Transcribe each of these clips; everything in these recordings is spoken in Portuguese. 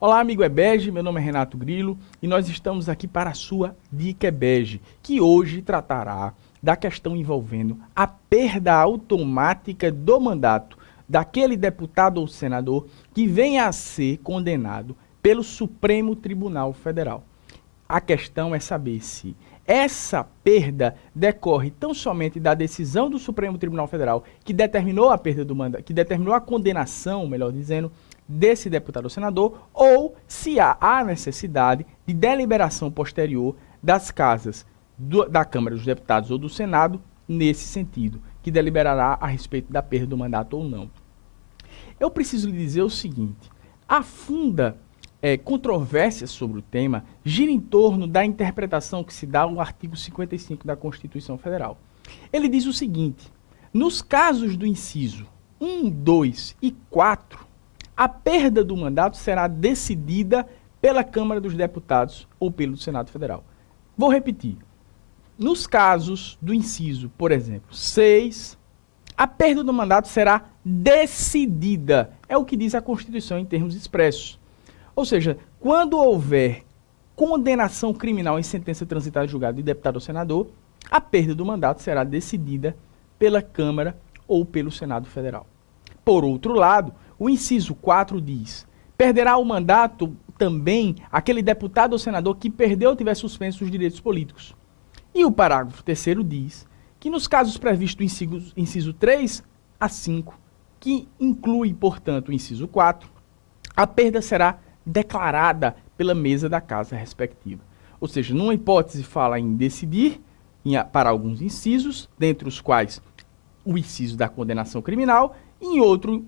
Olá, amigo EBEGE, meu nome é Renato Grilo e nós estamos aqui para a sua Dica EBEGE, que hoje tratará da questão envolvendo a perda automática do mandato daquele deputado ou senador que venha a ser condenado pelo Supremo Tribunal Federal. A questão é saber se essa perda decorre tão somente da decisão do Supremo Tribunal Federal que determinou a perda do mandato, que determinou a condenação, melhor dizendo, desse deputado ou senador, ou se há a necessidade de deliberação posterior das casas da Câmara dos Deputados ou do Senado nesse sentido, que deliberará a respeito da perda do mandato ou não. Eu preciso lhe dizer o seguinte: a funda controvérsia sobre o tema gira em torno da interpretação que se dá ao artigo 55 da Constituição Federal. Ele diz o seguinte: nos casos do inciso 1, 2 e 4, a perda do mandato será decidida pela Câmara dos Deputados ou pelo Senado Federal. Vou repetir. Nos casos do inciso, por exemplo, 6, a perda do mandato será decidida. É o que diz a Constituição em termos expressos. Ou seja, quando houver condenação criminal em sentença transitada em julgado de deputado ou senador, a perda do mandato será decidida pela Câmara ou pelo Senado Federal. Por outro lado, o inciso 4 diz: perderá o mandato também aquele deputado ou senador que perdeu ou tiver suspenso os direitos políticos. E o parágrafo 3º diz que nos casos previstos do inciso 3 a 5, que inclui, portanto, o inciso 4, a perda será declarada pela mesa da casa respectiva. Ou seja, numa hipótese fala em decidir para alguns incisos, dentre os quais o inciso da condenação criminal, e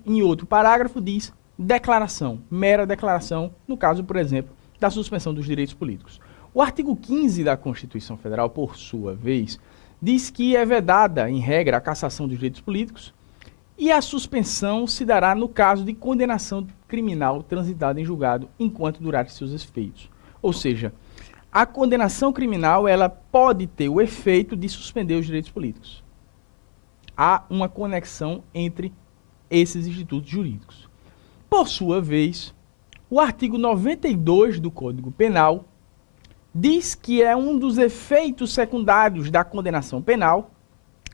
em outro parágrafo diz declaração, mera declaração, no caso, por exemplo, da suspensão dos direitos políticos. O artigo 15 da Constituição Federal, por sua vez, diz que é vedada, em regra, a cassação dos direitos políticos e a suspensão se dará no caso de condenação criminal transitada em julgado enquanto durarem seus efeitos. Ou seja, a condenação criminal ela pode ter o efeito de suspender os direitos políticos. Há uma conexão entre esses institutos jurídicos. Por sua vez, o artigo 92 do Código Penal diz que é um dos efeitos secundários da condenação penal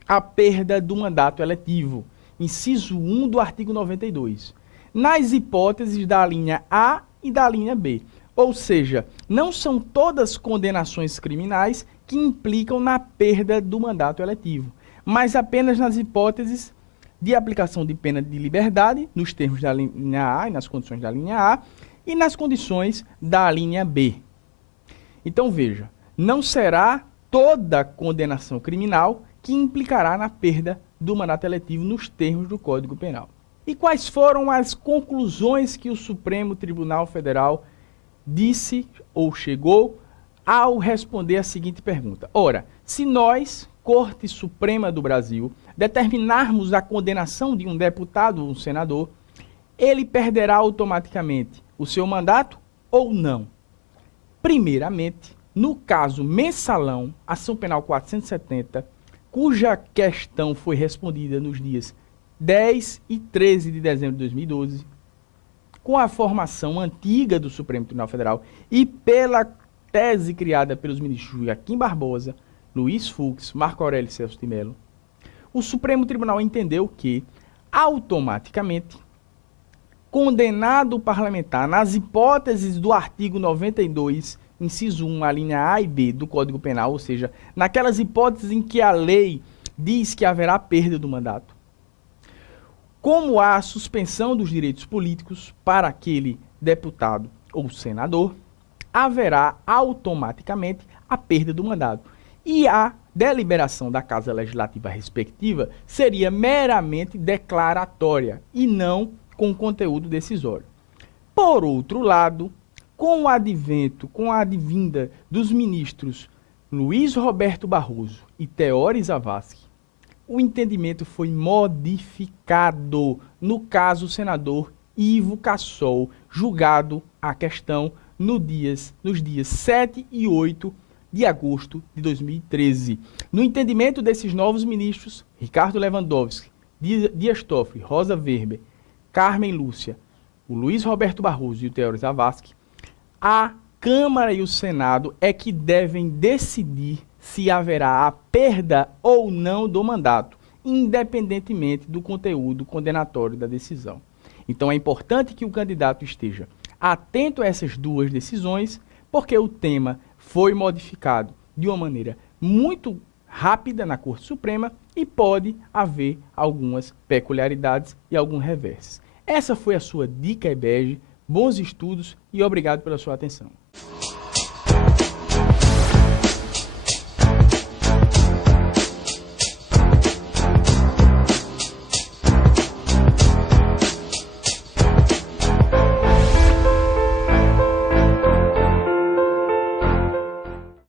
a perda do mandato eletivo, inciso 1 do artigo 92, nas hipóteses da linha A e da linha B. Ou seja, não são todas condenações criminais que implicam na perda do mandato eletivo, mas apenas nas hipóteses de aplicação de pena de liberdade, nos termos da linha A e nas condições da linha A, e nas condições da linha B. Então, veja, não será toda condenação criminal que implicará na perda do mandato eletivo nos termos do Código Penal. E quais foram as conclusões que o Supremo Tribunal Federal disse ou chegou ao responder a seguinte pergunta? Ora, se nós, Corte Suprema do Brasil, determinarmos a condenação de um deputado ou um senador, ele perderá automaticamente o seu mandato ou não? Primeiramente, no caso Mensalão, ação penal 470, cuja questão foi respondida nos dias 10 e 13 de dezembro de 2012, com a formação antiga do Supremo Tribunal Federal e pela tese criada pelos ministros Joaquim Barbosa, Luiz Fux, Marco Aurélio Celso de Mello, o Supremo Tribunal entendeu que, automaticamente, condenado o parlamentar nas hipóteses do artigo 92, inciso 1, a linha A e B do Código Penal, ou seja, naquelas hipóteses em que a lei diz que haverá perda do mandato, como há a suspensão dos direitos políticos para aquele deputado ou senador, haverá automaticamente a perda do mandato. E a deliberação da Casa Legislativa respectiva seria meramente declaratória e não com conteúdo decisório. Por outro lado, com o advento, com a advinda dos ministros Luiz Roberto Barroso e Teori Zavascki, o entendimento foi modificado no caso senador Ivo Cassol, julgado a questão nos dias 7 e 8 de agosto de 2013. No entendimento desses novos ministros, Ricardo Lewandowski, Dias Toffoli, Rosa Weber, Carmen Lúcia, o Luiz Roberto Barroso e o Teófilo Zavascki, a Câmara e o Senado é que devem decidir se haverá a perda ou não do mandato, independentemente do conteúdo condenatório da decisão. Então é importante que o candidato esteja atento a essas duas decisões, porque o tema foi modificado de uma maneira muito rápida na Corte Suprema e pode haver algumas peculiaridades e alguns reversos. Essa foi a sua dica EBEG, bons estudos e obrigado pela sua atenção.